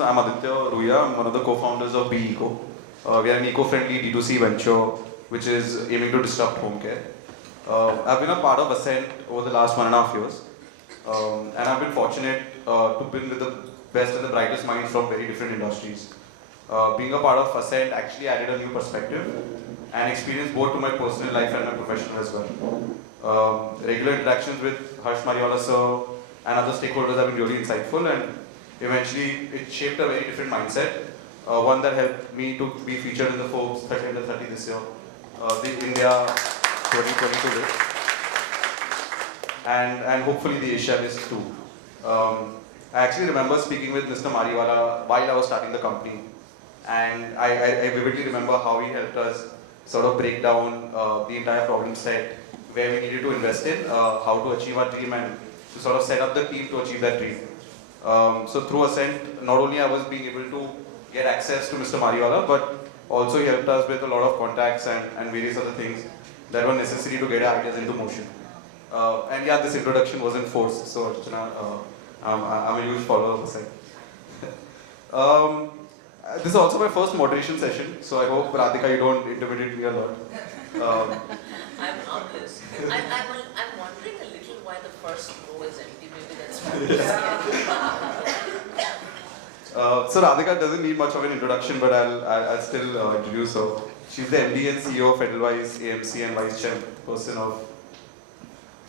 I'm Aditya, Ruia. I'm one of the co-founders of Beco. We are an eco-friendly D2C venture which is aiming to disrupt home care. I've been a part of ASCENT over the last 1.5 years. And I've been fortunate to be with the best and the brightest minds from very different industries. Being a part of ASCENT actually added a new perspective and experience both to my personal life and my professional as well. Regular interactions with Harsh Mariwala sir and other stakeholders have been really insightful, and eventually it shaped a very different mindset. One that helped me to be featured in the Forbes 30 under 30 this year, the India 2022 list, and hopefully the Asia list too. I actually remember speaking with Mr. Mariwala while I was starting the company, and I vividly remember how he helped us sort of break down the entire problem set, where we needed to invest in, how to achieve our dream, and to sort of set up the team to achieve that dream. So through ASCENT, not only I was being able to get access to Mr. Mariwala, but also he helped us with a lot of contacts and various other things that were necessary to get our ideas into motion. And yeah, this introduction wasn't forced, so I'm a huge follower of ASCENT. This is also my first moderation session, so I hope, Radhika, you don't intimidate me a lot. I'm harmless. I'm wondering a little why the first row is empty. Maybe that's why. So Radhika doesn't need much of an introduction, but I'll still introduce her. She's the MD and CEO of Edelweiss, AMC, and Vice Chairperson of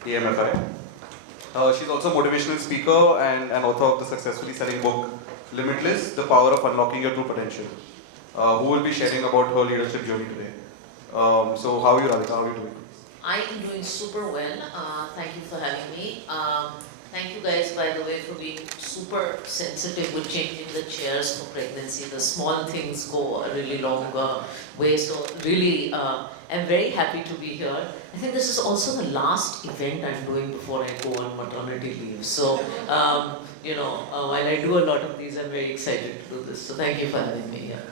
AMFI. She's also a motivational speaker and an author of the successfully selling book Limitless: The Power of Unlocking Your True Potential, who will be sharing about her leadership journey today. So how are you, Radhika? How are you doing? I am doing super well. Thank you for having me. Thank you guys, by the way, for being super sensitive with changing the chairs for pregnancy. The small things go a really long way. So really, I'm very happy to be here. I think this is also the last event I'm doing before I go on maternity leave. So, while I do a lot of these, I'm very excited to do this. So thank you for having me here.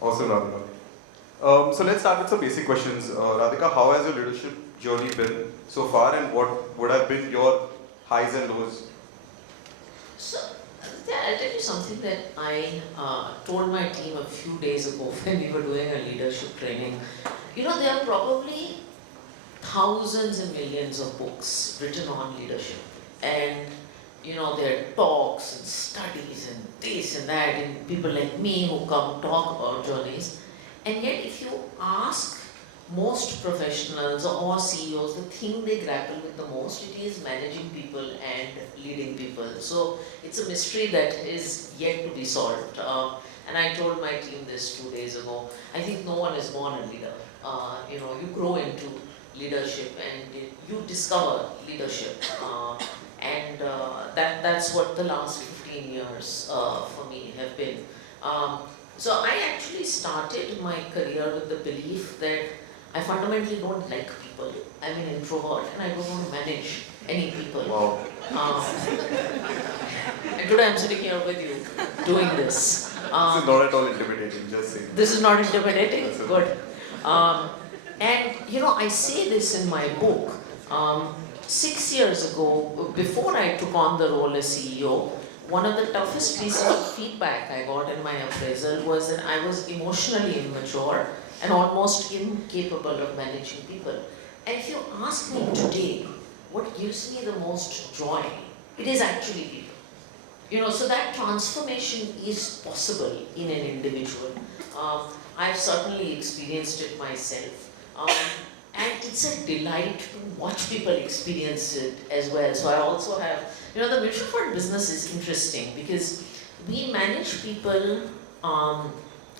Awesome, Radhika. So let's start with some basic questions. Radhika, how has your leadership journey been so far, and what would have been your highs and lows? So, I'll tell you something that I told my team a few days ago when we were doing a leadership training. There are probably thousands and millions of books written on leadership. And, there are talks and studies and this and that, and people like me who come talk about journeys. And yet, if you ask most professionals or CEOs, the thing they grapple with the most, it is managing people and leading people. So it's a mystery that is yet to be solved. And I told my team this 2 days ago. I think no one is born a leader. You grow into leadership and you discover leadership. And that's what the last 15 years for me have been. So I actually started my career with the belief that I fundamentally don't like people. I'm an introvert and I don't want to manage any people. Wow. And today I'm sitting here with you doing this. This is not at all intimidating, just saying. This is not intimidating? Good. I say this in my book. 6 years ago, before I took on the role as CEO, one of the toughest pieces of feedback I got in my appraisal was that I was emotionally immature and almost incapable of managing people. And if you ask me today, what gives me the most joy, it is actually people. So that transformation is possible in an individual. I've certainly experienced it myself. And it's a delight to watch people experience it as well. So I also have, the mutual fund business is interesting because we manage people,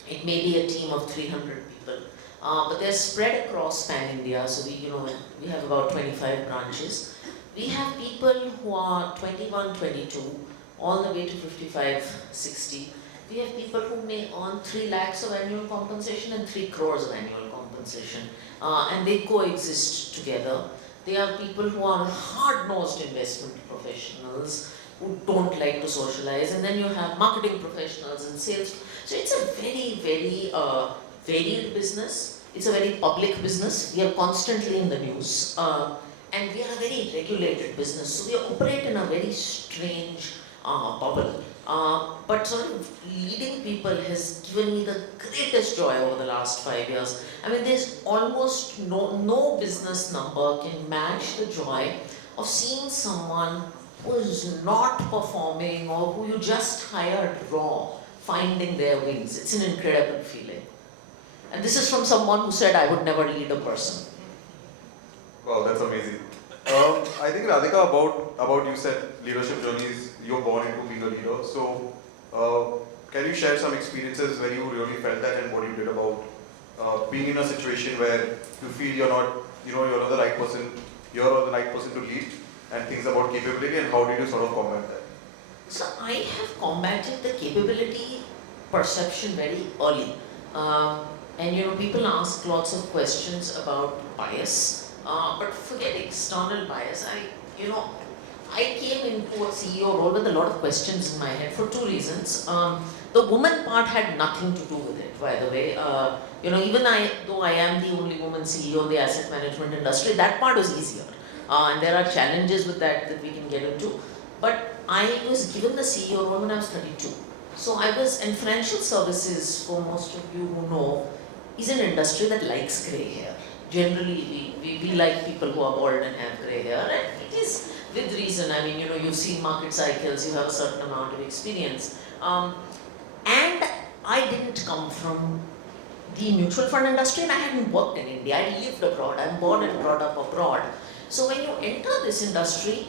it may be a team of 300 people, but they're spread across pan-India. So we have about 25 branches. We have people who are 21, 22, all the way to 55, 60. We have people who may earn 3 lakhs of annual compensation and 3 crores of annual compensation. And they coexist together. They are people who are hard-nosed investment professionals who don't like to socialize. And then you have marketing professionals and sales. So it's a very, very varied business. It's a very public business. We are constantly in the news. And we are a very regulated business. So we operate in a very strange bubble. But sort of leading people has given me the greatest joy over the last 5 years. I mean, there's almost no business number can match the joy of seeing someone who is not performing or who you just hired raw, finding their wings. It's an incredible feeling. And this is from someone who said I would never lead a person. Wow, that's amazing. I think Radhika, about you said leadership journeys, you're born into being a leader. So, can you share some experiences where you really felt that and what you did about being in a situation where you feel you're not the right person, you're the right person to lead, and things about capability, and how did you sort of combat that? So I have combated the capability perception very early. And people ask lots of questions about bias, but forget external bias. I came into a CEO role with a lot of questions in my head for two reasons. The woman part had nothing to do with it, by the way. Even though I am the only woman CEO in the asset management industry, that part was easier. And there are challenges with that we can get into. But I was given the CEO role when I was 32. So and financial services, for most of you who know, is an industry that likes grey hair. Generally, we like people who are bald and have grey hair, and it is with reason. I mean, you've seen market cycles, you have a certain amount of experience. And I didn't come from the mutual fund industry, and I hadn't worked in India. I lived abroad. I'm born and brought up abroad. So when you enter this industry,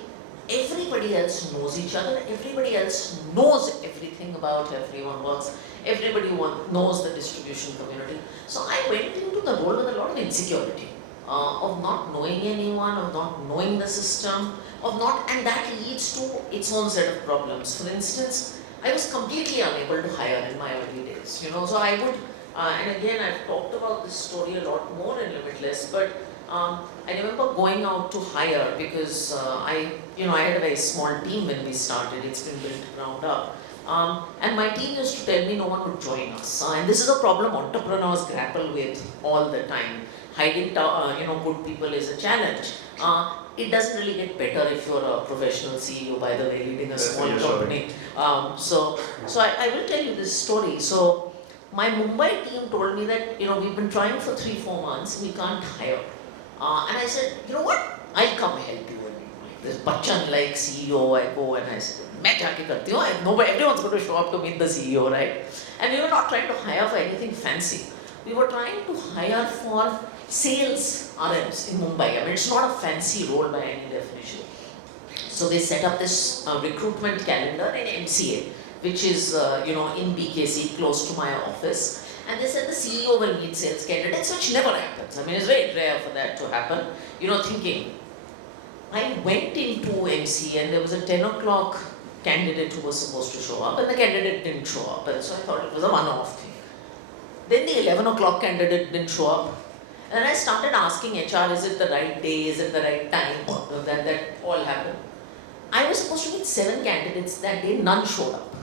everybody else knows each other, everybody else knows everything about everyone works, everybody knows the distribution community. So I went into the role with a lot of insecurity, of not knowing anyone, of not knowing the system, and that leads to its own set of problems. For instance, I was completely unable to hire in my early days, so I would, and again I've talked about this story a lot more in Limitless, but I remember going out to hire because I had a very small team when we started. It's been built ground up. And my team used to tell me no one would join us. And this is a problem entrepreneurs grapple with all the time. Hiding good people is a challenge. It doesn't really get better if you're a professional CEO, by the way, leading a small company. So I will tell you this story. So my Mumbai team told me that we've been trying for 3-4 months, we can't hire. And I said, you know what? I'll come help you. This Bachchan-like CEO, I go and I said, मैं जाके करती हूँ. Everyone's going to show up to meet the CEO, right? And we were not trying to hire for anything fancy. We were trying to hire for sales RMs in Mumbai. I mean, it's not a fancy role by any definition. So they set up this recruitment calendar in MCA, which is in BKC, close to my office. And they said the CEO will meet sales candidates, which never happens. I mean, it's very rare for that to happen. Thinking. I went into MC and there was a 10 o'clock candidate who was supposed to show up, and the candidate didn't show up. And so I thought it was a one-off thing. Then the 11 o'clock candidate didn't show up. And I started asking HR, is it the right day? Is it the right time? That all happened. I was supposed to meet 7 candidates that day, none showed up.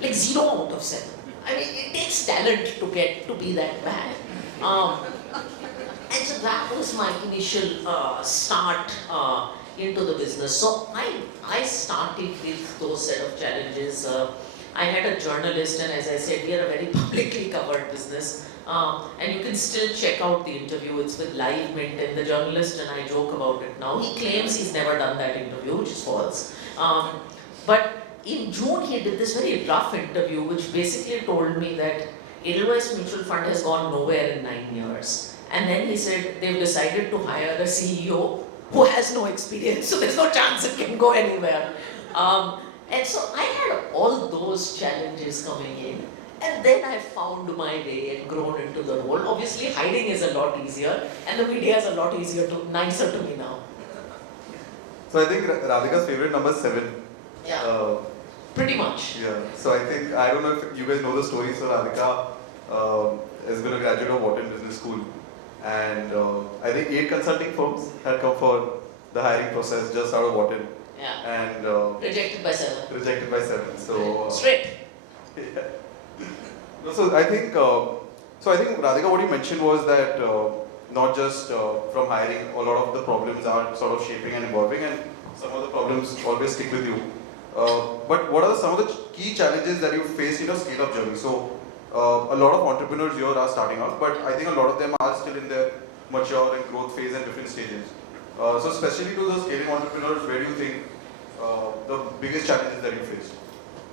Like 0 out of 7. I mean, it takes talent to get to be that bad. And so that was my initial start into the business. So I started with those set of challenges. I had a journalist, and as I said, we are a very publicly covered business. And you can still check out the interview. It's with Live Mint, and the journalist and I joke about it now. He claims he's never done that interview, which is false. But in June, he did this very rough interview, which basically told me that Edelweiss Mutual Fund has gone nowhere in 9 years. And then he said they've decided to hire a CEO who has no experience, so there's no chance it can go anywhere. And so I had all those challenges coming in, and then I found my way and grown into the role. Obviously, hiding is a lot easier, and the media is a lot nicer to me now. So I think Radhika's favorite number is 7. Yeah. Pretty much. Yeah. So I don't know if you guys know the story. So Radhika has been a graduate of Wharton Business School, and I think 8 consulting firms had come for the hiring process just out of Wharton. Yeah. And rejected by 7. Rejected by 7. So straight. Yeah. So I think Radhika, what you mentioned was that not just from hiring, a lot of the problems are sort of shaping and evolving, and some of the problems always stick with you. But but what are some of the key challenges that you faced in your scale-up journey? So, a lot of entrepreneurs here are starting out, but I think a lot of them are still in their mature and growth phase at different stages. So, especially to the scaling entrepreneurs, where do you think the biggest challenges that you faced?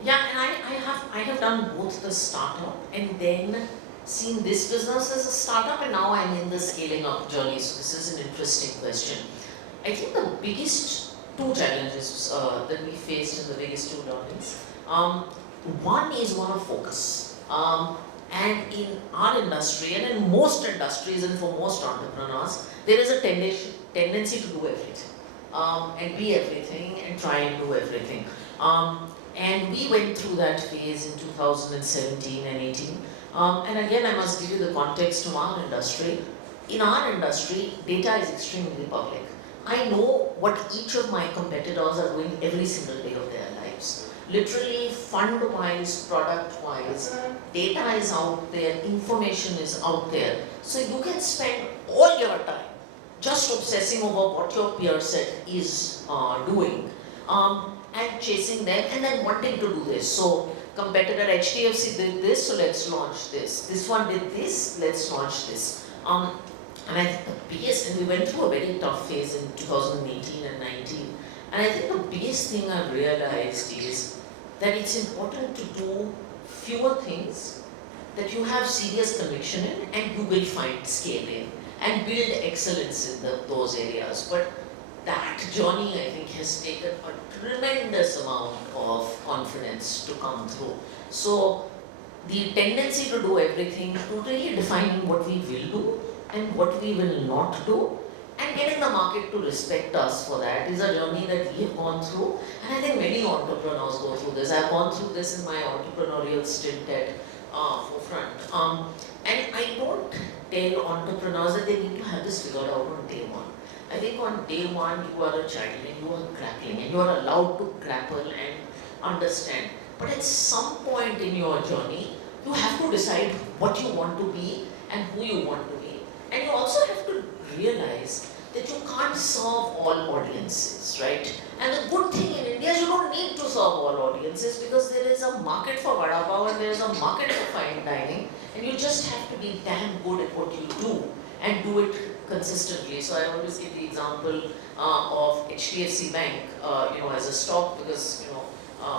Yeah, and I have done both the startup and then seen this business as a startup, and now I'm in the scaling up journey. So this is an interesting question. I think the biggest two challenges that we faced and the biggest two learnings. One is one of focus. And in our industry and in most industries and for most entrepreneurs, there is a tendency to do everything and be everything and try and do everything. And we went through that phase in 2017 and 18. And again, I must give you the context of our industry. In our industry, data is extremely public. I know what each of my competitors are doing every single day of their lives. Literally, fund-wise, product-wise, data is out there, information is out there. So you can spend all your time just obsessing over what your peer set is doing and chasing them and then wanting to do this. So competitor HDFC did this, so let's launch this. This one did this, let's launch this. And I think the biggest, and we went through a very tough phase in 2018 and 19. And I think the biggest thing I've realized is that it's important to do fewer things that you have serious conviction in and you will find scale in and build excellence in those areas. But that journey, I think, has taken a tremendous amount of confidence to come through. So the tendency to do everything, to really defining what we will do and what we will not do, and getting the market to respect us for that is a journey that we have gone through. And I think many entrepreneurs go through this. I've gone through this in my entrepreneurial stint at Forefront. And I don't tell entrepreneurs that they need to have this figured out on day one. I think on day one, you are a child and you are grappling and you are allowed to grapple and understand. But at some point in your journey, you have to decide what you want to be and who you want to be. And you also have to realize that you can't serve all audiences, right? And the good thing in India is you don't need to serve all audiences because there is a market for vada pav and there is a market for fine dining, and you just have to be damn good at what you do and do it consistently. So I always give the example of HDFC Bank, as a stock because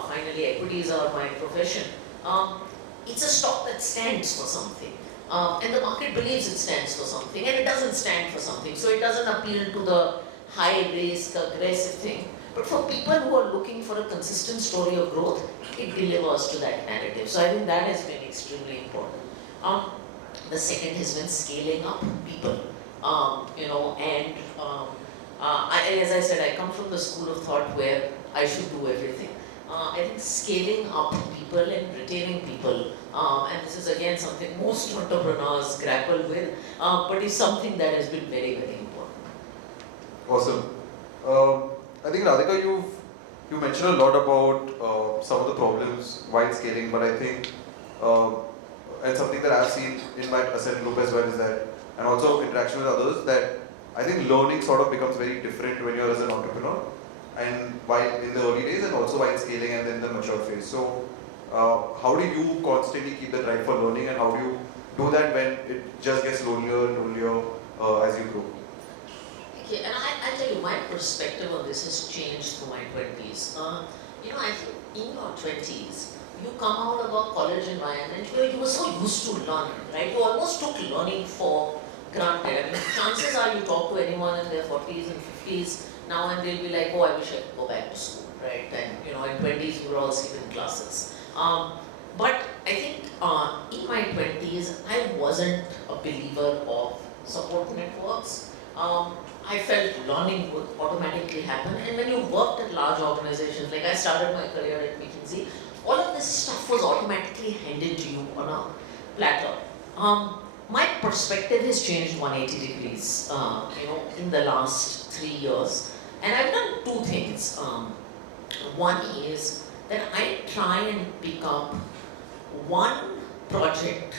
finally equities are my profession. It's a stock that stands for something. And the market believes it stands for something, and it doesn't stand for something. So it doesn't appeal to the high risk, aggressive thing. But for people who are looking for a consistent story of growth, it delivers to that narrative. So I think that has been extremely important. The second has been scaling up people. As I said, I come from the school of thought where I should do everything. I think scaling up people and retaining people, and this is again something most entrepreneurs grapple with, but is something that has been very, very important. Awesome. I think Radhika, you mentioned a lot about some of the problems while scaling, but I think, and something that I've seen in my ASCENT group as well is that, and also interaction with others, that I think learning sort of becomes very different when you're as an entrepreneur. And while in the early days and also while scaling and then the mature phase. So how do you constantly keep the drive for learning, and how do you do that when it just gets lonelier and lonelier as you grow? Okay, and I tell you, my perspective on this has changed through my 20s. I think in your 20s, you come out of a college environment where you were so used to learning, right? You almost took learning for granted. I mean, chances are you talk to anyone in their 40s and 50s, now and they'll be like, oh, I wish I could go back to school, right? And in 20s we were all skipping classes. But I think in my 20s, I wasn't a believer of support networks. I felt learning would automatically happen. And when you worked at large organizations, like I started my career at McKinsey, all of this stuff was automatically handed to you on a platter. My perspective has changed 180 degrees, in the last 3 years. And I've done two things. One is that I try and pick up one project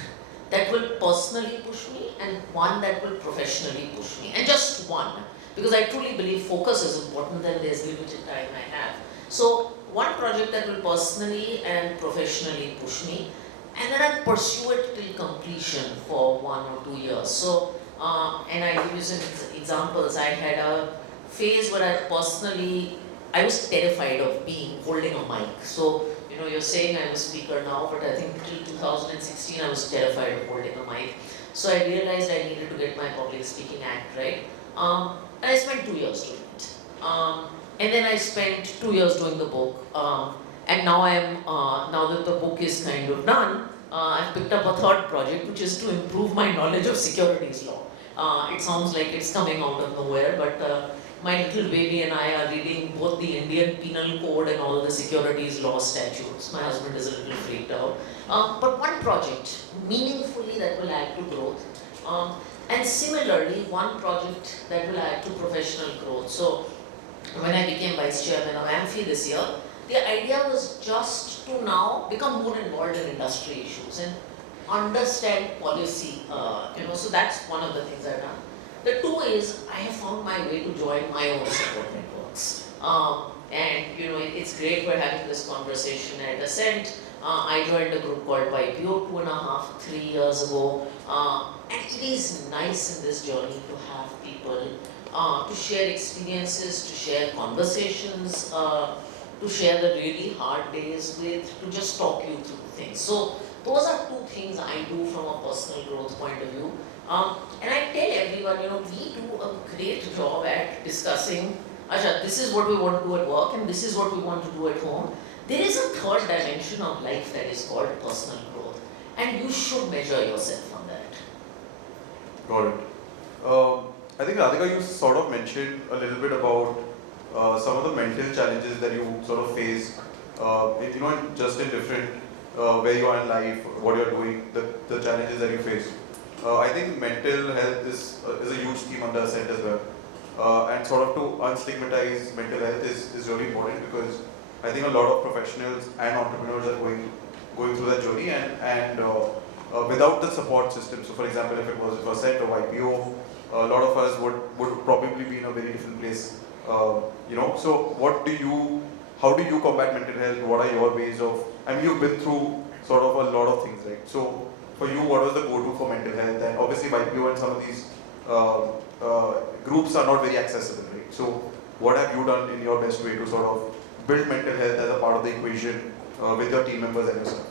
that will personally push me and one that will professionally push me. And just one, because I truly believe focus is important and there's limited time I have. So one project that will personally and professionally push me, and then I'll pursue it till completion for 1 or 2 years. So, and I give you some examples. I had a phase where I was terrified of holding a mic. So, you're saying I'm a speaker now, but I think till 2016 I was terrified of holding a mic. So I realized I needed to get my public speaking act right. And I spent 2 years doing it. And then I spent 2 years doing the book. And now now that the book is kind of done, I've picked up a third project, which is to improve my knowledge of securities law. It sounds like it's coming out of nowhere, but my little baby and I are reading both the Indian Penal Code and all the securities law statutes. My husband is a little freaked out. But one project, meaningfully, that will add to growth. And similarly, one project that will add to professional growth. So, when I became vice chairman of AMC this year, the idea was just to now become more involved in industry issues and understand policy. So that's one of the things I've done. The two is I have found my way to join my own support networks. And it's great we're having this conversation at ASCENT. I joined a group called Beco 2.5, 3 years ago. And it is nice in this journey to have people to share experiences, to share conversations, to share the really hard days with, to just talk you through things. So those are two things I do from a personal growth point of view. And I tell everyone, we do a great job at discussing, Acha, this is what we want to do at work and this is what we want to do at home. There is a third dimension of life that is called personal growth. And you should measure yourself on that. Got it. I think Radhika, you sort of mentioned a little bit about some of the mental challenges that you sort of face, just in different, where you are in life, what you're doing, the challenges that you face. I think mental health is a huge theme under ASCENT as well. And sort of to unstigmatize mental health is really important, because I think a lot of professionals and entrepreneurs are going through that journey, and without the support system. So for example, if it was ASCENT or YPO, a lot of us would probably be in a very different place. So how do you combat mental health? What are your ways of, you've been through sort of a lot of things, right? So for you, what was the go-to for mental health? And obviously YPO and some of these groups are not very accessible, right? So what have you done in your best way to sort of build mental health as a part of the equation with your team members and yourself?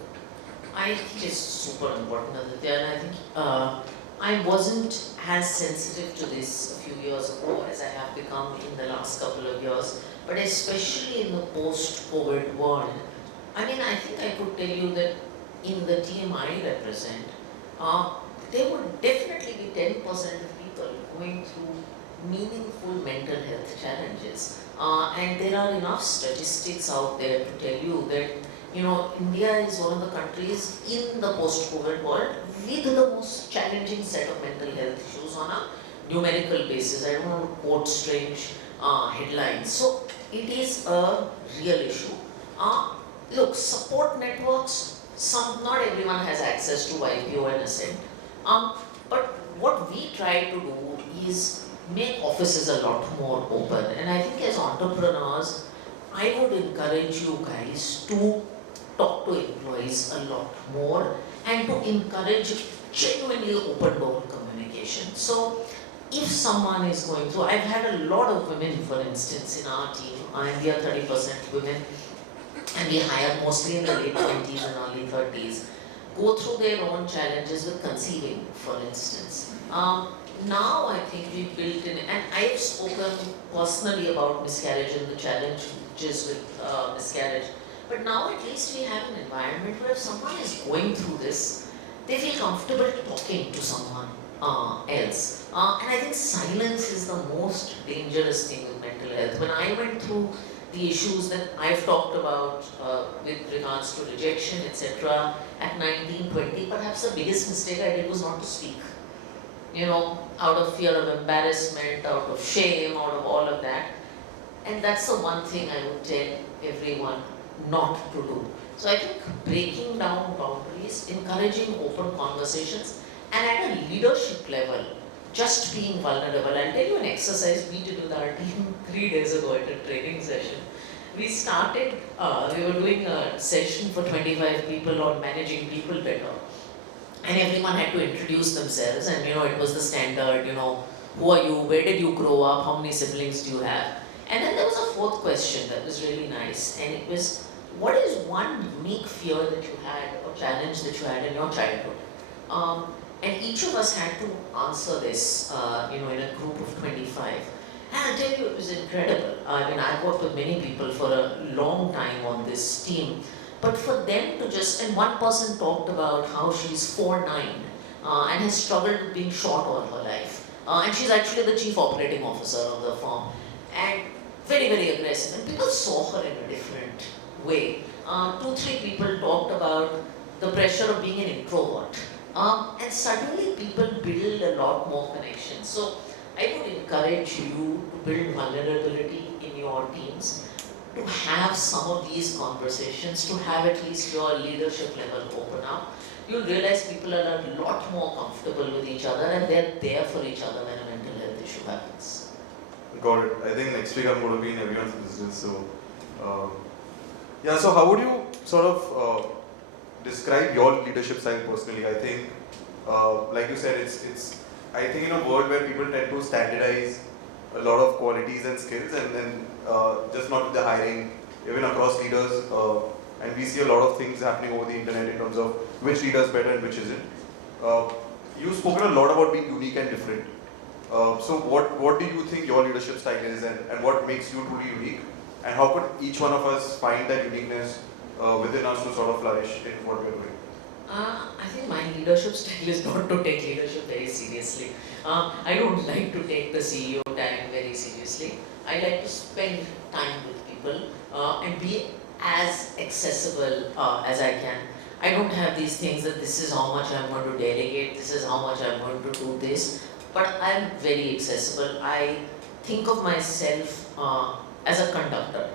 I think it's super important, Aditya, and I think I wasn't as sensitive to this a few years ago as I have become in the last couple of years, but especially in the post-COVID world. I think I could tell you that in the team I represent, there would definitely be 10% of people going through meaningful mental health challenges. And there are enough statistics out there to tell you that India is one of the countries in the post-COVID world with the most challenging set of mental health issues on a numerical basis. I don't want to quote strange headlines. So it is a real issue. Look, support networks, not everyone has access to YPO and ASCENT. But what we try to do is make offices a lot more open. And I think as entrepreneurs, I would encourage you guys to talk to employees a lot more and to encourage genuinely open door communication. So if someone is going through, I've had a lot of women, for instance, in our team, and we are 30% women, and we hire mostly in the late 20s and early 30s, go through their own challenges with conceiving, for instance. Now I think we've built in, and I've spoken personally about miscarriage and the challenges with miscarriage, but now at least we have an environment where if someone is going through this, they feel comfortable talking to someone else. And I think silence is the most dangerous thing with mental health. When I went through the issues that I've talked about with regards to rejection, etc., at 19, 20, perhaps the biggest mistake I did was not to speak. Out of fear of embarrassment, out of shame, out of all of that. And that's the one thing I would tell everyone not to do. So I think breaking down boundaries, encouraging open conversations, and at a leadership level, just being vulnerable. I'll tell you an exercise we did with our team 3 days ago at a training session. we started, we were doing a session for 25 people on managing people better. And everyone had to introduce themselves, and it was the standard, who are you, where did you grow up, how many siblings do you have? And then there was a fourth question that was really nice, and it was, what is one unique fear that you had, or challenge that you had in your childhood? And each of us had to answer this, in a group of 25. And I'll tell you, it was incredible. I've worked with many people for a long time on this team. But for them to just, and one person talked about how she's 4'9", and has struggled with being short all her life. And she's actually the chief operating officer of the firm. And very, very aggressive. And people saw her in a different way. 2-3 people talked about the pressure of being an introvert. And suddenly people build a lot more connections. So I would encourage you to build vulnerability in your teams, to have some of these conversations, to have at least your leadership level open up. You'll realize people are a lot more comfortable with each other, and they're there for each other when a mental health issue happens. Got it. I think next week I'm going to be in everyone's business. So, so how would you sort of describe your leadership style personally? I think, like you said, it's I think in a world where people tend to standardize a lot of qualities and skills, and then just not with the hiring, even across leaders, and we see a lot of things happening over the internet in terms of which leader is better and which isn't. You've spoken a lot about being unique and different. So what do you think your leadership style is, and what makes you truly unique? And how could each one of us find that uniqueness within us to sort of flourish in what we're doing? I think my leadership style is not to take leadership very seriously. I don't like to take the CEO time very seriously. I like to spend time with people and be as accessible as I can. I don't have these things that this is how much I'm going to delegate, this is how much I'm going to do this, but I'm very accessible. I think of myself as a conductor.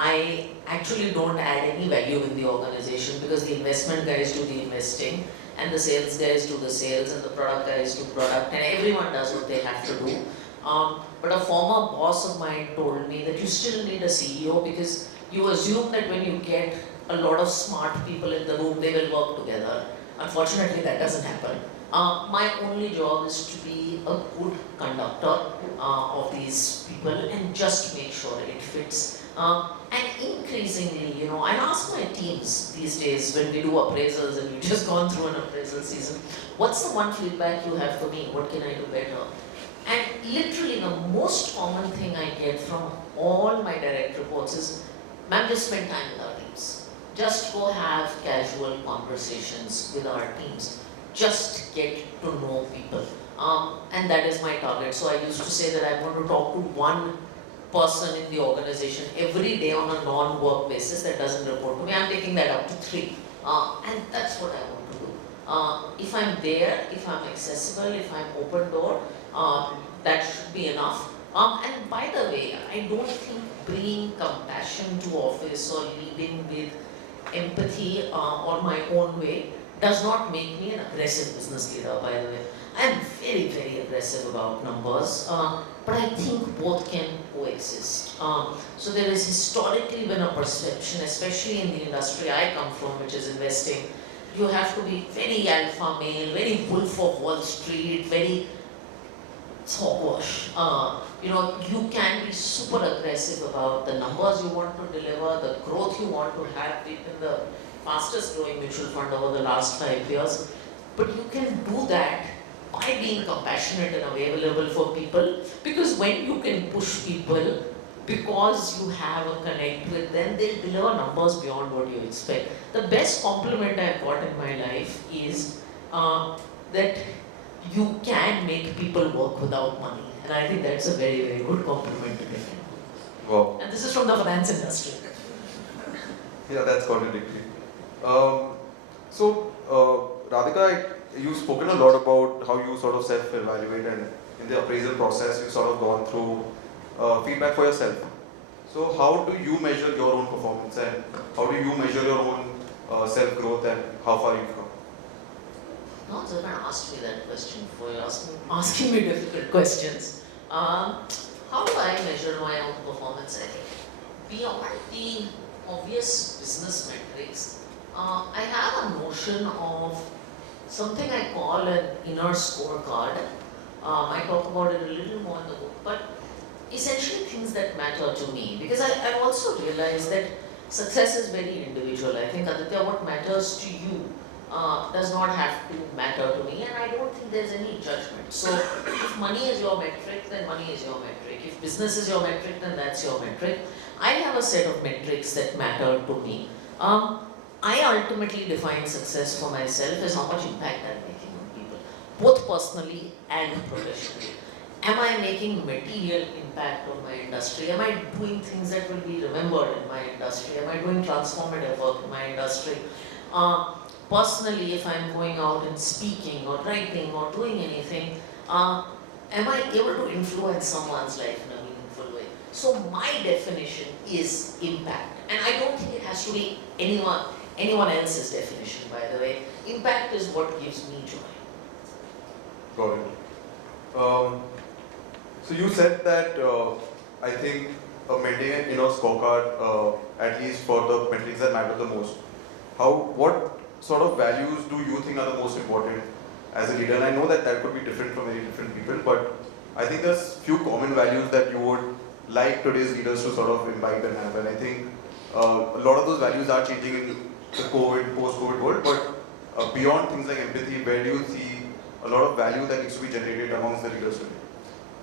I actually don't add any value in the organization, because the investment guys do the investing, and the sales guys do the sales, and the product guys do product, and everyone does what they have to do. But a former boss of mine told me that you still need a CEO, because you assume that when you get a lot of smart people in the room, they will work together. Unfortunately, that doesn't happen. My only job is to be a good conductor of these people and just make sure it fits. And increasingly, I ask my teams these days when we do appraisals, and we've just gone through an appraisal season, what's the one feedback you have for me? What can I do better? And literally the most common thing I get from all my direct reports is, ma'am, just spend time with our teams. Just go have casual conversations with our teams. Just get to know people. And that is my target. So I used to say that I'm going to talk to one person in the organization every day on a non-work basis that doesn't report to me. I'm taking that up to 3. And that's what I want to do. If I'm there, if I'm accessible, if I'm open door, that should be enough. And by the way, I don't think bringing compassion to office or leading with empathy or my own way does not make me an aggressive business leader, by the way. I'm very, very aggressive about numbers, but I think both can coexist. So there has historically been a perception, especially in the industry I come from, which is investing, you have to be very alpha male, very Wolf of Wall Street, very hogwash. You can be super aggressive about the numbers you want to deliver, the growth you want to have. We've been the fastest growing mutual fund over the last 5 years. But you can do that by being compassionate and available for people, because when you can push people, because you have a connect with them, they'll deliver numbers beyond what you expect. The best compliment I've got in my life is that you can make people work without money. And I think that's a very, very good compliment to get. Wow. And this is from the finance industry. Yeah, that's contradictory. Radhika, you've spoken a lot about how you sort of self-evaluate, and in the appraisal process, you've sort of gone through feedback for yourself. So how do you measure your own performance, and how do you measure your own self-growth, and how far you've come? No one's ever asked me that question before. You're asking me difficult questions. How do I measure my own performance? I think beyond the obvious business metrics, I have a notion of something I call an inner scorecard. I talk about it a little more in the book, but essentially things that matter to me. Because I've also realized that success is very individual. I think, Aditya, what matters to you does not have to matter to me, and I don't think there's any judgment. So if money is your metric, then money is your metric. If business is your metric, then that's your metric. I have a set of metrics that matter to me. I ultimately define success for myself as how much impact I'm making on people, both personally and professionally. Am I making material impact on my industry? Am I doing things that will be remembered in my industry? Am I doing transformative work in my industry? Personally, if I'm going out and speaking or writing or doing anything, am I able to influence someone's life in a meaningful way? So my definition is impact. And I don't think it has to be anyone else's definition, by the way. Impact is what gives me joy. Got it. So you said that I think maintaining an inner scorecard, at least for the metrics that matter the most. What sort of values do you think are the most important as a leader? And I know that could be different for many different people, but I think there's few common values that you would like today's leaders to sort of imbibe and have. And I think a lot of those values are changing in the post-COVID world, but beyond things like empathy, where do you see a lot of value that needs to be generated amongst the leaders today?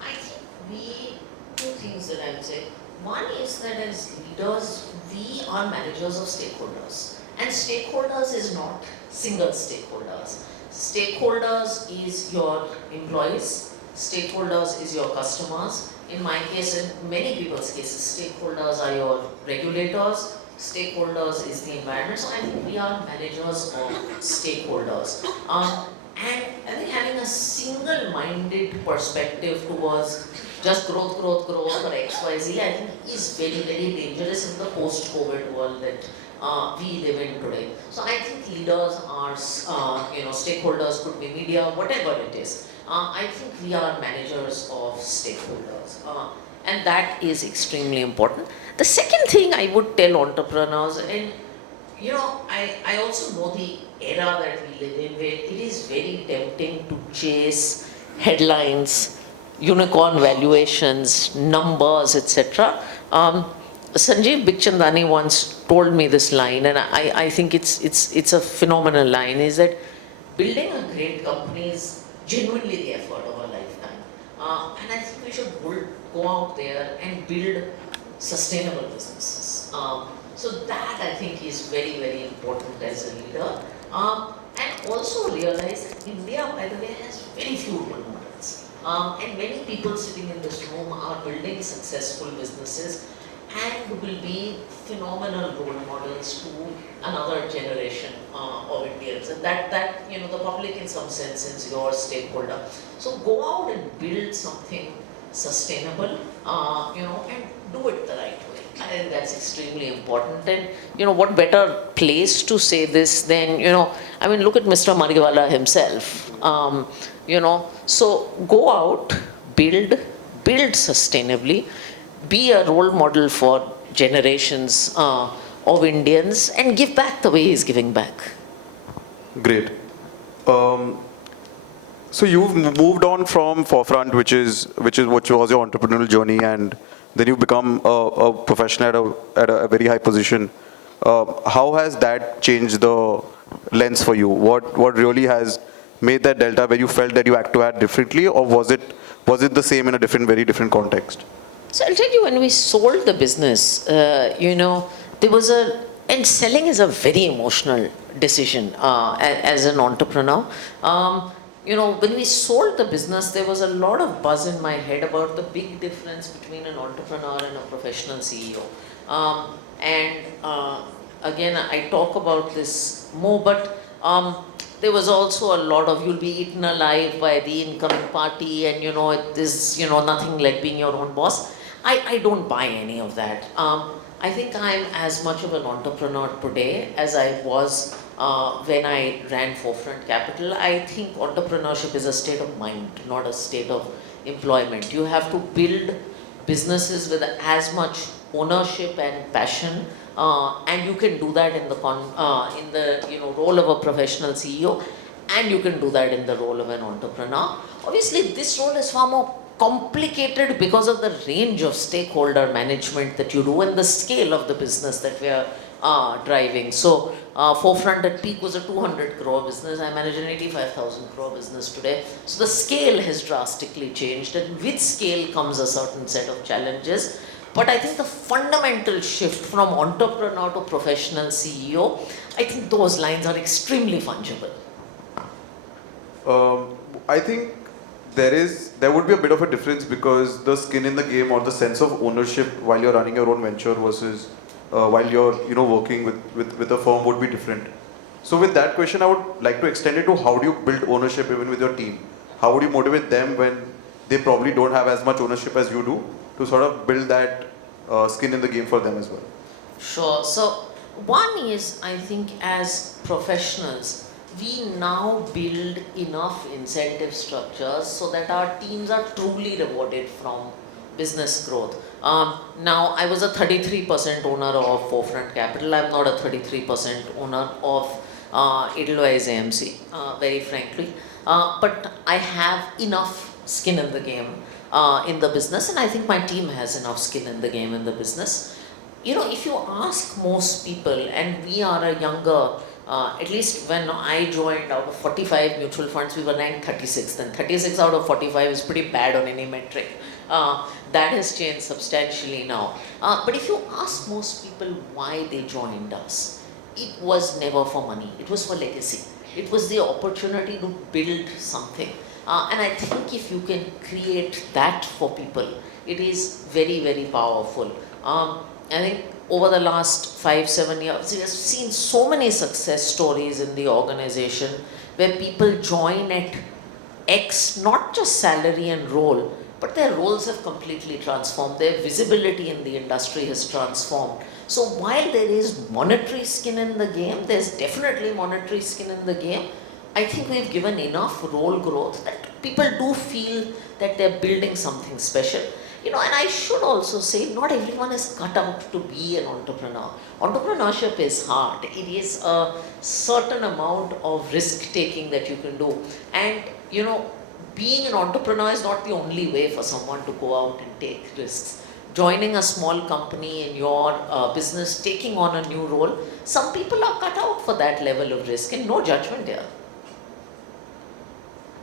I think two things that I would say. One is that as leaders, we are managers of stakeholders. And stakeholders is not single stakeholders. Stakeholders is your employees, stakeholders is your customers. In my case, in many people's cases, stakeholders are your regulators, stakeholders is the environment. So I think we are managers of stakeholders. And I think having a single-minded perspective towards just growth or XYZ, I think is very, very dangerous in the post-COVID world that we live in today. So I think leaders are, stakeholders could be media, whatever it is. I think we are managers of stakeholders. And that is extremely important. The second thing I would tell entrepreneurs, and I also know the era that we live in where it is very tempting to chase headlines, unicorn valuations, numbers, etc. Sanjeev Bikhchandani once told me this line, and I think it's a phenomenal line, is that building a great company is genuinely the effort of a lifetime. And I think we should go out there and build sustainable businesses. So that I think is very, very important as a leader. And also realize that India, by the way, has very few role models. And many people sitting in this room are building successful businesses and will be phenomenal role models to another generation of Indians. And that the public in some sense is your stakeholder. So go out and build something sustainable, and do it the right way. I think that's extremely important. And what better place to say this than, look at Mr. Mariwala himself. So go out, build sustainably, be a role model for generations of Indians, and give back the way he's giving back. Great. So you've moved on from Forefront, which was your entrepreneurial journey, and then you become a professional at a very high position. How has that changed the lens for you? What really has made that delta where you felt that you had to act differently, or was it the same in a very different context? So I'll tell you, when we sold the business, there was and selling is a very emotional decision as an entrepreneur. When we sold the business, there was a lot of buzz in my head about the big difference between an entrepreneur and a professional CEO. Again, I talk about this more, but there was also a lot of you'll be eaten alive by the incoming party, and there's nothing like being your own boss. I don't buy any of that. I think I'm as much of an entrepreneur today as I was when I ran Forefront Capital. I think entrepreneurship is a state of mind, not a state of employment. You have to build businesses with as much ownership and passion, and you can do that in the role of a professional CEO, and you can do that in the role of an entrepreneur. Obviously, this role is far more complicated because of the range of stakeholder management that you do and the scale of the business that we are driving. So, Forefront at peak was a 200 crore business. I manage an 85,000 crore business today. So the scale has drastically changed, and with scale comes a certain set of challenges. But I think the fundamental shift from entrepreneur to professional CEO, I think those lines are extremely fungible. I think there would be a bit of a difference because the skin in the game or the sense of ownership while you're running your own venture versus while you're working with a firm would be different. So with that question, I would like to extend it to how do you build ownership even with your team? How would you motivate them when they probably don't have as much ownership as you do to sort of build that skin in the game for them as well? Sure. So one is, I think as professionals, we now build enough incentive structures so that our teams are truly rewarded from business growth. Now, I was a 33% owner of Forefront Capital. I'm not a 33% owner of Edelweiss AMC, very frankly. But I have enough skin in the game in the business, and I think my team has enough skin in the game in the business. If you ask most people, and we are a younger, at least when I joined, out of 45 mutual funds, we were ranked 36th, and 36 out of 45 is pretty bad on any metric. That has changed substantially now. But if you ask most people why they joined us, it was never for money, it was for legacy. It was the opportunity to build something. And I think if you can create that for people, it is very, very powerful. I think over the last 5-7 years, we have seen so many success stories in the organization where people join at X, not just salary and role, but their roles have completely transformed. Their visibility in the industry has transformed. So while there is monetary skin in the game, there's definitely monetary skin in the game. I think we've given enough role growth that people do feel that they're building something special. And I should also say, not everyone is cut out to be an entrepreneur. Entrepreneurship is hard. It is a certain amount of risk taking that you can do. And, being an entrepreneur is not the only way for someone to go out and take risks. Joining a small company in your business, taking on a new role, some people are cut out for that level of risk, and no judgment here.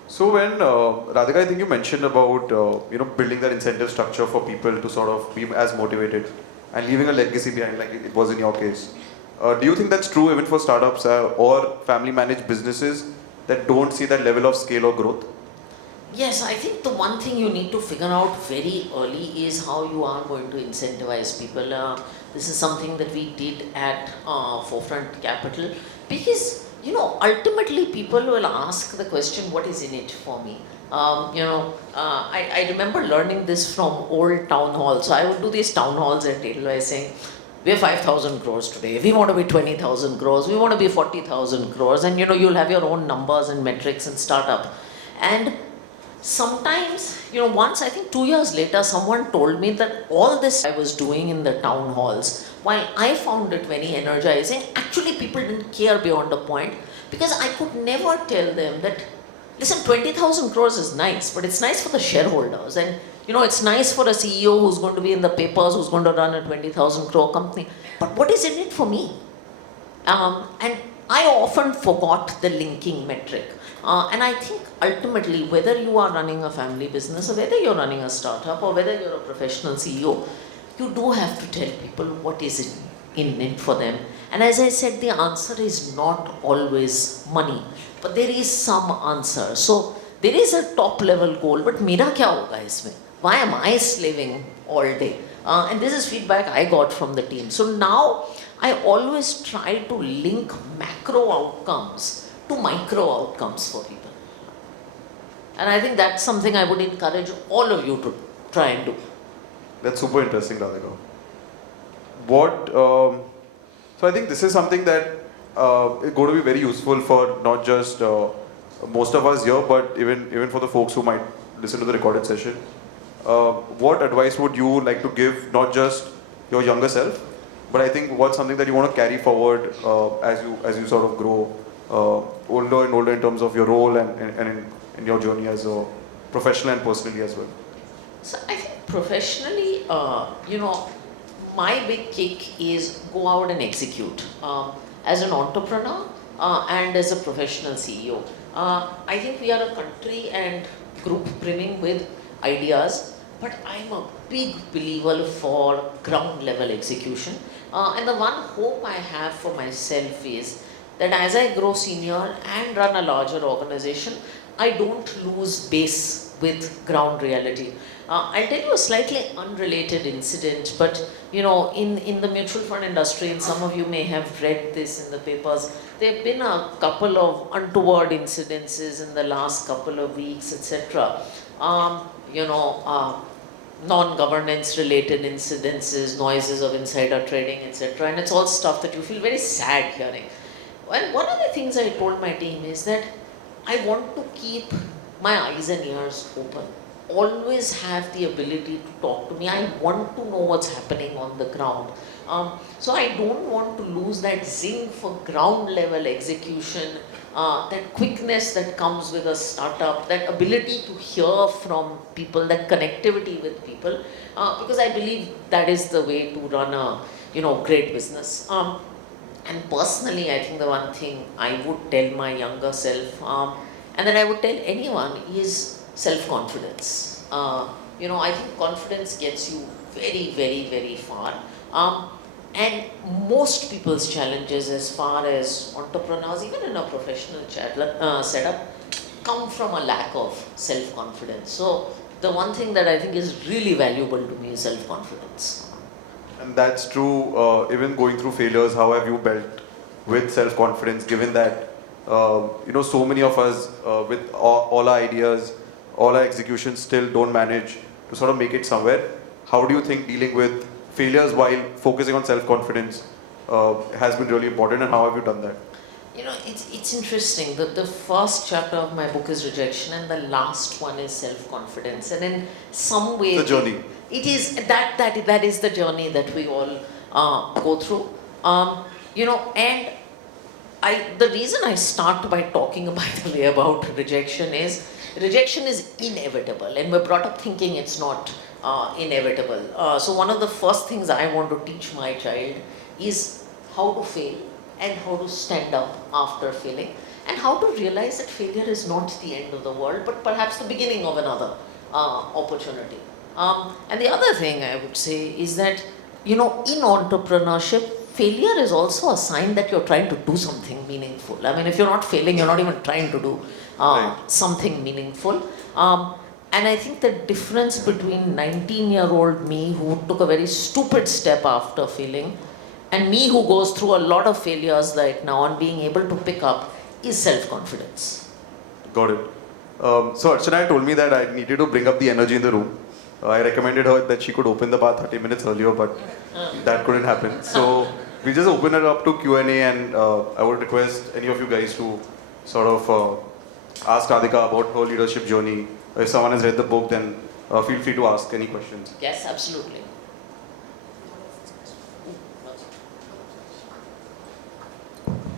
So when, Radhika, I think you mentioned about, building that incentive structure for people to sort of be as motivated and leaving a legacy behind like it was in your case. Do you think that's true even for startups or family managed businesses that don't see that level of scale or growth? Yes, I think the one thing you need to figure out very early is how you are going to incentivize people. This is something that we did at Forefront Capital, because ultimately people will ask the question, what is in it for me? I remember learning this from old town halls. So I would do these town halls at Edelweiss saying, we have 5,000 crores today, we want to be 20,000 crores, we want to be 40,000 crores, and you'll have your own numbers and metrics and startup. And sometimes, once, I think 2 years later, someone told me that all this I was doing in the town halls, while I found it very energizing, actually people didn't care beyond a point, because I could never tell them that, listen, 20,000 crores is nice, but it's nice for the shareholders, and it's nice for a CEO who's going to be in the papers, who's going to run a 20,000 crore company, but what is in it for me? And I often forgot the linking metric. And I think ultimately, whether you are running a family business or whether you're running a startup or whether you're a professional CEO, you do have to tell people what is in it for them. And as I said, the answer is not always money, but there is some answer. So there is a top level goal, but mera kya hoga isme? Why am I slaving all day? And this is feedback I got from the team. So now I always try to link macro outcomes to micro outcomes for people. And I think that's something I would encourage all of you to try and do. That's super interesting, Radhika. So I think this is something that is going to be very useful for not just most of us here, but even for the folks who might listen to the recorded session. What advice would you like to give, not just your younger self. But I think what's something that you want to carry forward as you sort of grow older and older in terms of your role and in your journey as a professional and personally as well. So I think professionally, my big kick is go out and execute. As an entrepreneur and as a professional CEO, I think we are a country and group brimming with ideas, but I'm a big believer for ground level execution. And the one hope I have for myself is that as I grow senior and run a larger organization, I don't lose base with ground reality. I'll tell you a slightly unrelated incident, but in the mutual fund industry, and some of you may have read this in the papers, there have been a couple of untoward incidences in the last couple of weeks, etc. Non-governance related incidences, noises of insider trading, etc. And it's all stuff that you feel very sad hearing. And one of the things I told my team is that I want to keep my eyes and ears open. Always have the ability to talk to me. I want to know what's happening on the ground. So I don't want to lose that zing for ground level execution, that quickness that comes with a startup, that ability to hear from people, that connectivity with people, because I believe that is the way to run a great business. And personally, I think the one thing I would tell my younger self, and that I would tell anyone, is self-confidence. I think confidence gets you very, very, very far. And most people's challenges as far as entrepreneurs, even in a professional setup, come from a lack of self-confidence. So the one thing that I think is really valuable to me is self-confidence. And that's true, even going through failures, how have you built with self-confidence, given that, so many of us with all our ideas, all our executions still don't manage to sort of make it somewhere. How do you think dealing with failures while focusing on self-confidence has been really important, and how have you done that? It's interesting. The first chapter of my book is rejection, and the last one is self-confidence. And in some way, the journey. It is that is the journey that we all go through. And the reason I start by talking, by the way, about rejection is inevitable, and we're brought up thinking it's not inevitable. So one of the first things I want to teach my child is how to fail and how to stand up after failing, and how to realize that failure is not the end of the world, but perhaps the beginning of another opportunity. And the other thing I would say is that, in entrepreneurship, failure is also a sign that you're trying to do something meaningful. I mean, if you're not failing, you're not even trying to do something meaningful. And I think the difference between 19-year-old me, who took a very stupid step after failing, and me, who goes through a lot of failures right now and being able to pick up, is self-confidence. Got it. So Archana told me that I needed to bring up the energy in the room. I recommended her that she could open the bar 30 minutes earlier, but that couldn't happen. So we just open it up to Q&A, and I would request any of you guys to sort of ask Radhika about her leadership journey. If someone has read the book, then feel free to ask any questions. Yes, absolutely.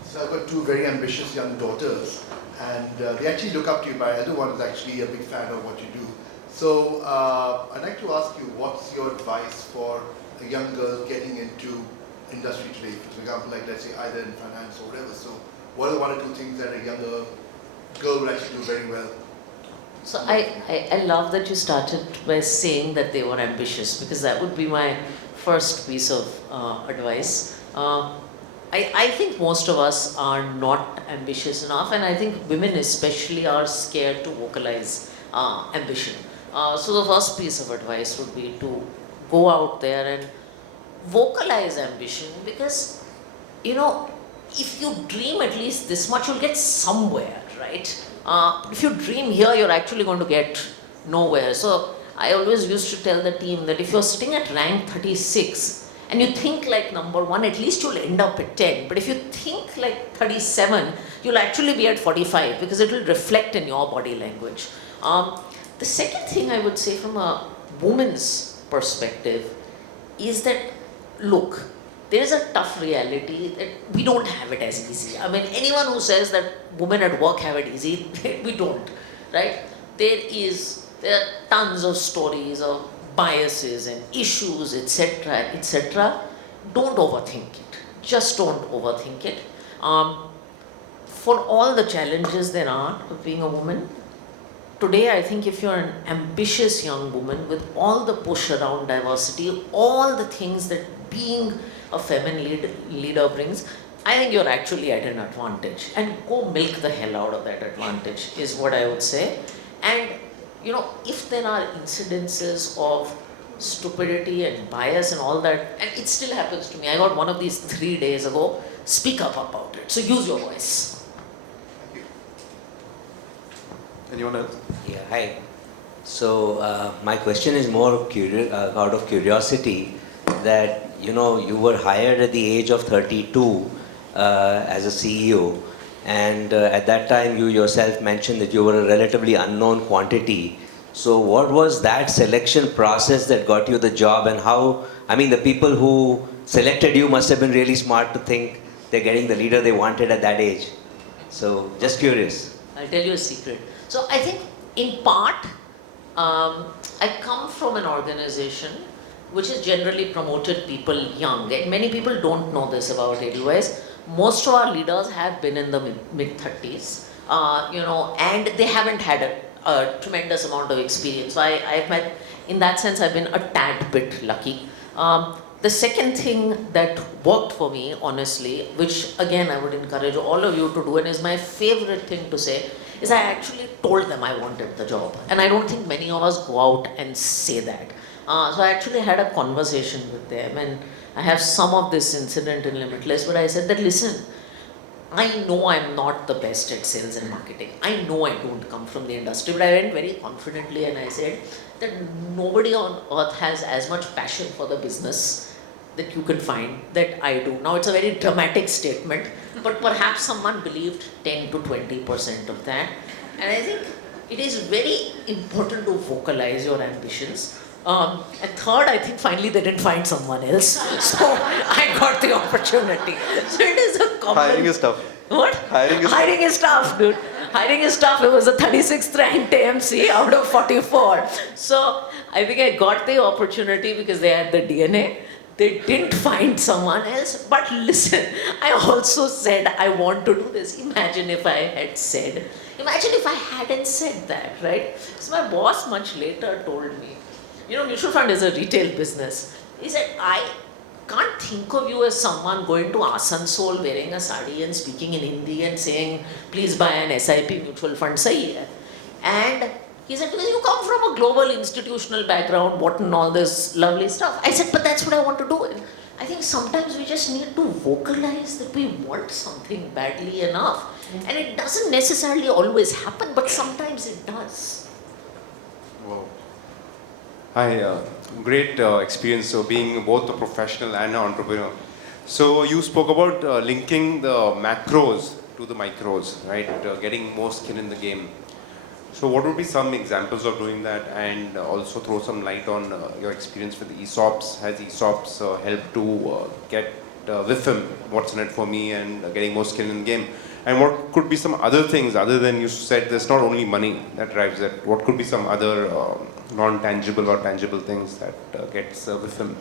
So I've got two very ambitious young daughters, and they actually look up to you. My elder one is actually a big fan of what you do. So I'd like to ask you, what's your advice for a young girl getting into industry today? For example, like let's say either in finance or whatever. So what are the one or two things that a younger girl would actually do very well? So I love that you started by saying that they were ambitious, because that would be my first piece of advice. I think most of us are not ambitious enough, and I think women especially are scared to vocalize ambition. So the first piece of advice would be to go out there and vocalize ambition, because if you dream at least this much, you'll get somewhere, right? If you dream here, you're actually going to get nowhere. So I always used to tell the team that if you're sitting at rank 36 and you think like number 1, at least you'll end up at 10. But if you think like 37, you'll actually be at 45, because it will reflect in your body language. The second thing I would say from a woman's perspective is that look, there is a tough reality that we don't have it as easy. I mean, anyone who says that women at work have it easy, we don't, right? There are tons of stories of biases and issues, etc., etc. Don't overthink it. Just don't overthink it. For all the challenges there are of being a woman, today I think if you're an ambitious young woman with all the push around diversity, all the things that being a feminine leader brings, I think you're actually at an advantage. And go milk the hell out of that advantage is what I would say. And you know, if there are incidences of stupidity and bias and all that, and it still happens to me, I got one of these 3 days ago, speak up about it. So use your voice. Anyone else? Yeah, hi. So my question is more out of curiosity that, you know, you were hired at the age of 32 as a CEO, and at that time you yourself mentioned that you were a relatively unknown quantity. So what was that selection process that got you the job, and how, I mean, the people who selected you must have been really smart to think they're getting the leader they wanted at that age. So just curious. I'll tell you a secret. So I think in part, I come from an organization which has generally promoted people young. And many people don't know this about Edelweiss. Most of our leaders have been in the mid-30s, you know, and they haven't had a tremendous amount of experience. So I've met, in that sense, I've been a tad bit lucky. The second thing that worked for me, honestly, which again I would encourage all of you to do, and is my favorite thing to say, is I actually told them I wanted the job. And I don't think many of us go out and say that. So I actually had a conversation with them, and I have some of this incident in Limitless, but I said that, listen, I know I'm not the best at sales and marketing. I know I don't come from the industry, but I went very confidently and I said that nobody on earth has as much passion for the business that you can find that I do. Now it's a very dramatic statement, but perhaps someone believed 10 to 20% of that. And I think it is very important to vocalize your ambitions. And third, I think finally they didn't find someone else, so I got the opportunity. So it is a common... Hiring is tough. What? Hiring is tough, dude. Hiring is tough. It was the 36th ranked AMC out of 44. So I think I got the opportunity because they had the DNA. They didn't find someone else. But listen, I also said I want to do this. Imagine if I hadn't said that, right? So my boss much later told me, you know, mutual fund is a retail business. He said, I can't think of you as someone going to Asansol wearing a sari and speaking in Hindi and saying, please buy an SIP mutual fund, sahi hai. And he said, because you come from a global institutional background, what and all this lovely stuff. I said, but that's what I want to do. And I think sometimes we just need to vocalize that we want something badly enough. And it doesn't necessarily always happen, but sometimes it does. Wow. Hi, great experience of being both a professional and an entrepreneur. So you spoke about linking the macros to the micros, right? Getting more skin in the game. So what would be some examples of doing that, and also throw some light on your experience with the ESOPs? Has ESOPs helped to get with him, what's in it for me, and getting more skin in the game? And what could be some other things other than, you said there's not only money that drives it, what could be some other non-tangible or tangible things that gets with him?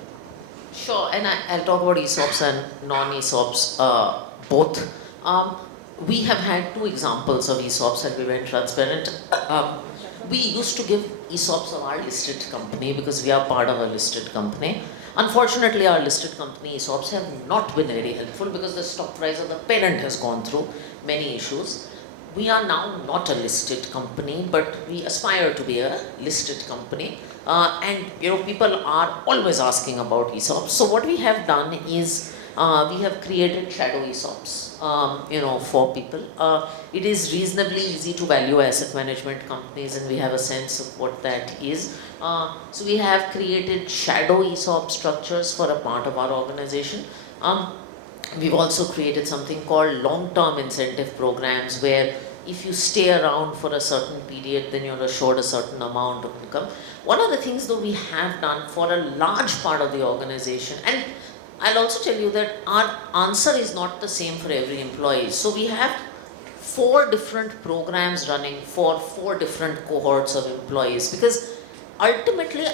Sure, and I'll talk about ESOPs and non-ESOPs both. We have had two examples of ESOPs that we went transparent. We used to give ESOPs of our listed company because we are part of a listed company. Unfortunately, our listed company ESOPs have not been very helpful because the stock price of the parent has gone through many issues. We are now not a listed company, but we aspire to be a listed company. And you know, people are always asking about ESOPs. So what we have done is we have created shadow ESOPs, you know, for people. It is reasonably easy to value asset management companies, and we have a sense of what that is. So we have created shadow ESOP structures for a part of our organization. We've also created something called long-term incentive programs, where if you stay around for a certain period, then you're assured a certain amount of income. One of the things though we have done for a large part of the organization, and I'll also tell you that our answer is not the same for every employee. So we have 4 different programs running for 4 different cohorts of employees, because ultimately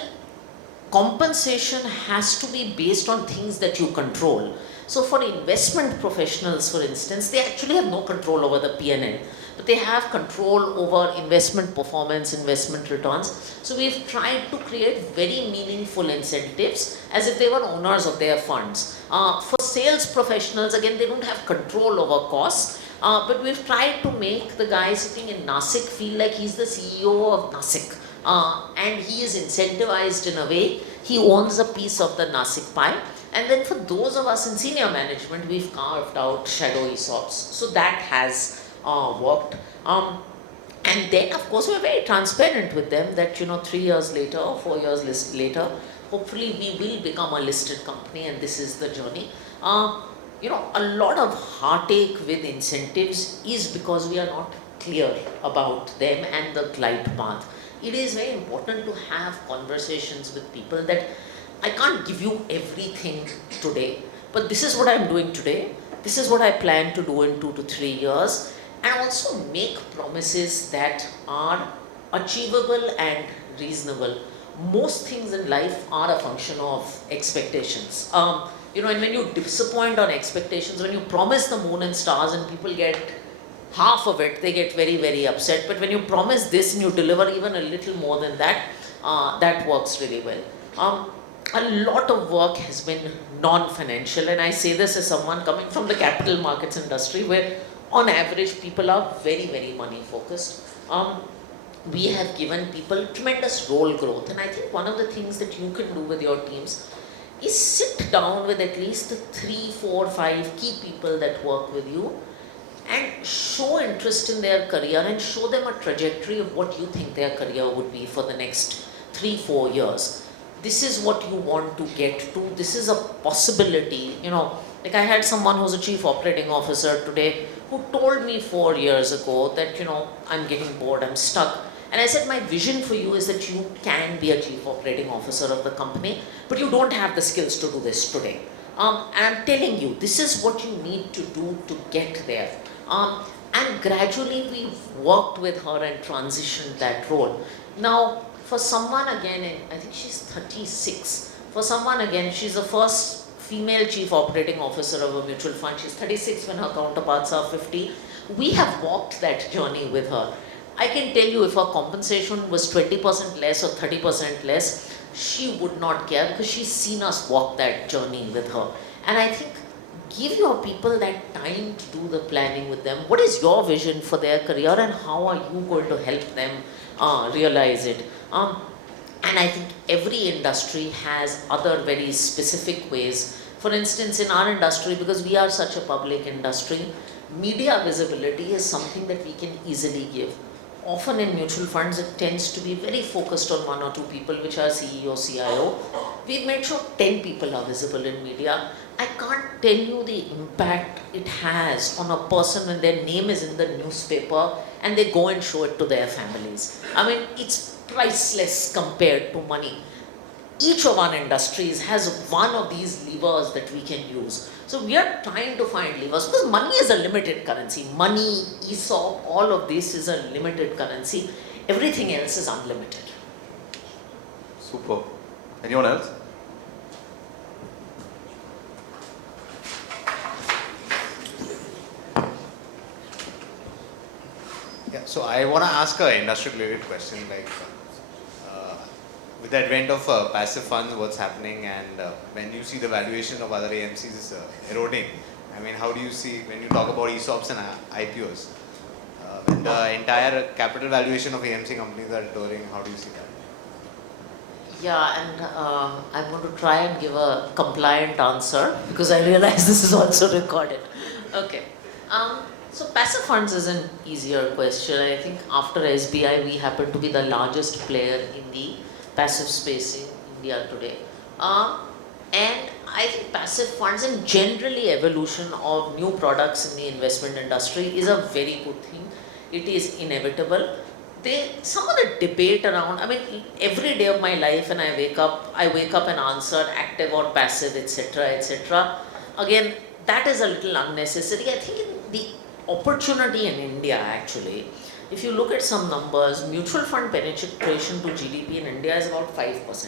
compensation has to be based on things that you control. So for investment professionals, for instance, they actually have no control over the P&L, but they have control over investment performance, investment returns. So we've tried to create very meaningful incentives as if they were owners of their funds. For sales professionals, again, they don't have control over costs, but we've tried to make the guy sitting in Nasik feel like he's the CEO of Nasik. And he is incentivized in a way, he owns a piece of the Nasik pie. And then for those of us in senior management, we've carved out shadow ESOPs. So that has worked. And then of course we're very transparent with them that 3 years later or 4 years later, hopefully we will become a listed company, and this is the journey. A lot of heartache with incentives is because we are not clear about them and the glide path. It is very important to have conversations with people that I can't give you everything today, but this is what I'm doing today. This is what I plan to do in 2 to 3 years, and also make promises that are achievable and reasonable. Most things in life are a function of expectations. And when you disappoint on expectations, when you promise the moon and stars and people get half of it, they get very, very upset. But when you promise this and you deliver even a little more than that, that works really well. A lot of work has been non-financial, and I say this as someone coming from the capital markets industry, where on average people are very, very money focused. We have given people tremendous role growth, and I think one of the things that you can do with your teams is sit down with at least the 3, 4, 5 key people that work with you and show interest in their career and show them a trajectory of what you think their career would be for the next 3, 4 years. This is what you want to get to. This is a possibility. Like I had someone who's a chief operating officer today who told me 4 years ago that, I'm getting bored, I'm stuck. And I said, my vision for you is that you can be a chief operating officer of the company, but you don't have the skills to do this today. And I'm telling you, this is what you need to do to get there. And gradually we've worked with her and transitioned that role. Now, for someone again, I think she's 36. For someone again, she's the first female chief operating officer of a mutual fund. She's 36 when her counterparts are 50. We have walked that journey with her. I can tell you if her compensation was 20% less or 30% less, she would not care because she's seen us walk that journey with her. And I think give your people that time to do the planning with them. What is your vision for their career and how are you going to help them realize it? And I think every industry has other very specific ways. For instance, in our industry, because we are such a public industry, media visibility is something that we can easily give. Often in mutual funds, it tends to be very focused on 1 or 2 people, which are CEO, CIO. We've made sure 10 people are visible in media. I can't tell you the impact it has on a person when their name is in the newspaper and they go and show it to their families. I mean, it's priceless compared to money. Each of our industries has one of these levers that we can use. So we are trying to find levers because money is a limited currency. Money, ESOP, all of this is a limited currency. Everything else is unlimited. Super. Anyone else? Yeah, so I want to ask an industry-related question, with the advent of passive funds, what's happening, and when you see the valuation of other AMCs eroding, I mean, how do you see, when you talk about ESOPs and IPOs, when the entire capital valuation of AMC companies are eroding, how do you see that? Yeah, and I'm going to try and give a compliant answer because I realize this is also recorded. Okay. So passive funds is an easier question. I think after SBI, we happen to be the largest player in the passive space in India today. And I think passive funds and generally evolution of new products in the investment industry is a very good thing. It is inevitable. some of the debate around, I mean, every day of my life when I wake up and answer active or passive, etc., etc. Again, that is a little unnecessary. I think the opportunity in India actually, if you look at some numbers, mutual fund penetration to GDP in India is about 5%.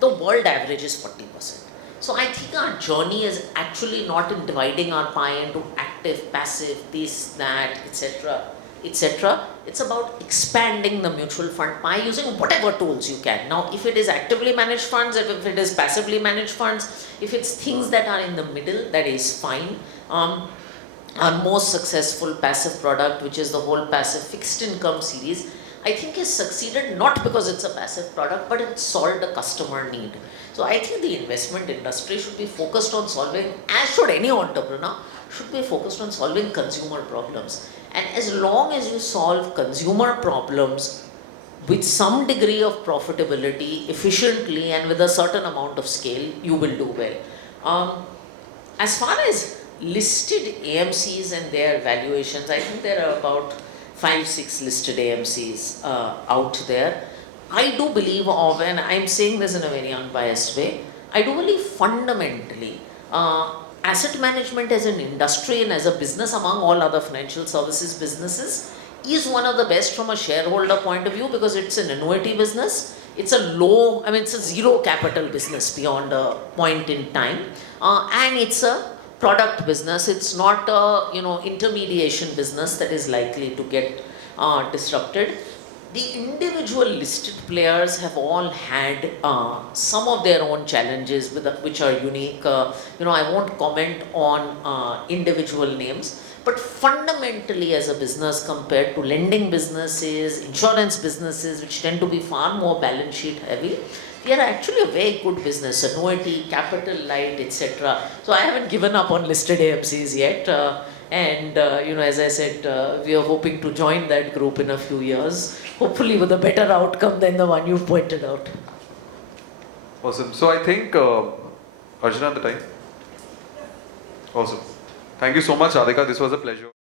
The world average is 40%. So I think our journey is actually not in dividing our pie into active, passive, this, that, etc., etc. It's about expanding the mutual fund pie using whatever tools you can. Now, if it is actively managed funds, if it is passively managed funds, if it's things that are in the middle, that is fine. Our most successful passive product, which is the whole passive fixed income series, I think has succeeded not because it's a passive product, but it solved a customer need. So I think the investment industry should be focused on solving, as should any entrepreneur, should be focused on solving consumer problems. And as long as you solve consumer problems with some degree of profitability, efficiently and with a certain amount of scale, you will do well. As far as listed AMCs and their valuations, I think there are about 5-6 listed AMCs out there. I do believe of, and I'm saying this in a very unbiased way, I do believe fundamentally asset management as an industry and as a business among all other financial services businesses is one of the best from a shareholder point of view because it's an annuity business. It's a low, I mean it's a zero capital business beyond a point in time, and it's a product business. It's not a intermediation business that is likely to get disrupted. The individual listed players have all had some of their own challenges which are unique. I won't comment on individual names, but fundamentally as a business compared to lending businesses, insurance businesses, which tend to be far more balance sheet heavy, we are actually a very good business, annuity, capital light, etc. So I haven't given up on listed AMCs yet. As I said, we are hoping to join that group in a few years, hopefully with a better outcome than the one you've pointed out. Awesome. So I think, Arjuna at the time. Awesome. Thank you so much, Radhika. This was a pleasure.